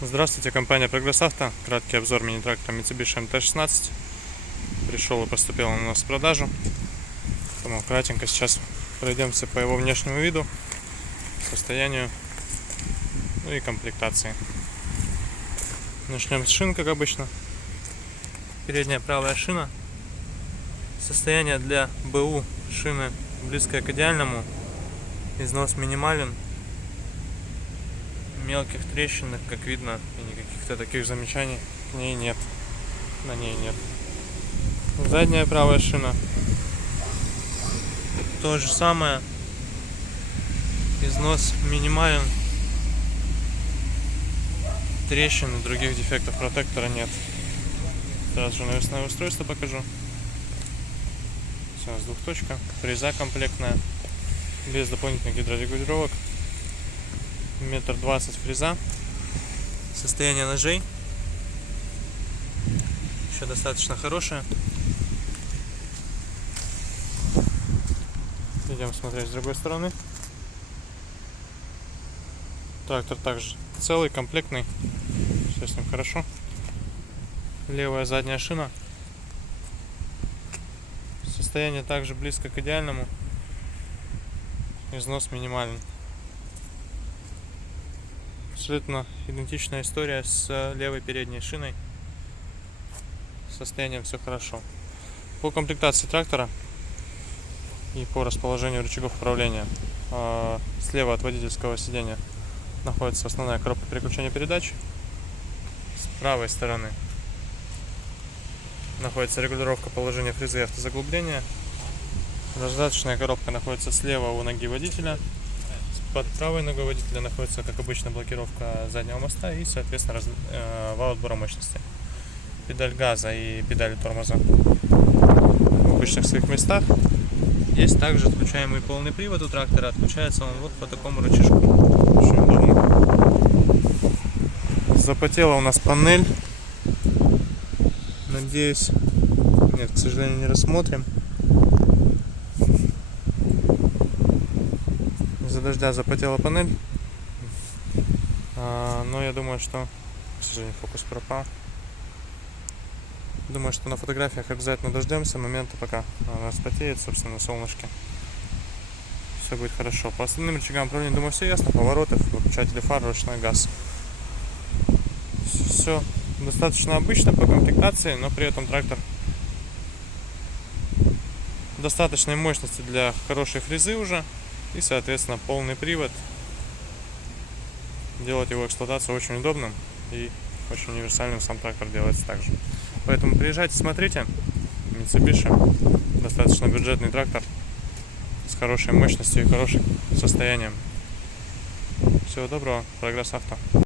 Здравствуйте, компания Прогресс Авто. Краткий обзор мини-трактора Mitsubishi MT-16. Пришел и поступил он у нас в продажу. Поэтому кратенько сейчас пройдемся по его внешнему виду, состоянию, ну и комплектации. Начнем с шин, как обычно. Передняя правая шина. Состояние для БУ шины близкое к идеальному. Износ минимален. Мелких трещинок, как видно, и каких-то таких замечаний к ней нет. На ней нет. Задняя правая шина. То же самое. Износ минимален. Трещин и других дефектов протектора нет. Сразу же навесное устройство покажу. Все, с двухточка. Фреза комплектная. Без дополнительных гидрорегулировок. 1,20 м фреза. Состояние ножей еще достаточно хорошее. Идем смотреть с другой стороны. Трактор также целый, комплектный. Все с ним хорошо. Левая задняя шина. Состояние также близко к идеальному. Износ минимален. Абсолютно идентичная история с левой передней шиной. С состоянием все хорошо. По комплектации трактора и по расположению рычагов управления, слева от водительского сидения находится основная коробка переключения передач. С правой стороны находится регулировка положения фрезы и автозаглубления. Раздаточная коробка находится слева у ноги водителя. Под правой ногой водителя находится, как обычно, блокировка заднего моста и, соответственно, вал отбора мощности. Педаль газа и педаль тормоза в обычных своих местах. Есть также отключаемый полный привод у трактора. Отключается он вот по такому рычажку. Очень удобно. Запотела у нас панель. Надеюсь, нет, к сожалению, не рассмотрим. Из-за дождя запотела панель, но я думаю, что, к сожалению, фокус пропал. Думаю, что на фотографиях обязательно дождемся момента, пока она распотеет, собственно, на солнышке. Все будет хорошо. По остальным рычагам управления, думаю, все ясно. Повороты, выключатели фар, ручной газ. Все достаточно обычно по комплектации, но при этом трактор достаточной мощности для хорошей фрезы уже. И, соответственно, полный привод. Делать его эксплуатацию очень удобным и очень универсальным сам трактор делается также. Поэтому приезжайте, смотрите. Mitsubishi. Достаточно бюджетный трактор с хорошей мощностью и хорошим состоянием. Всего доброго. Прогресс Авто.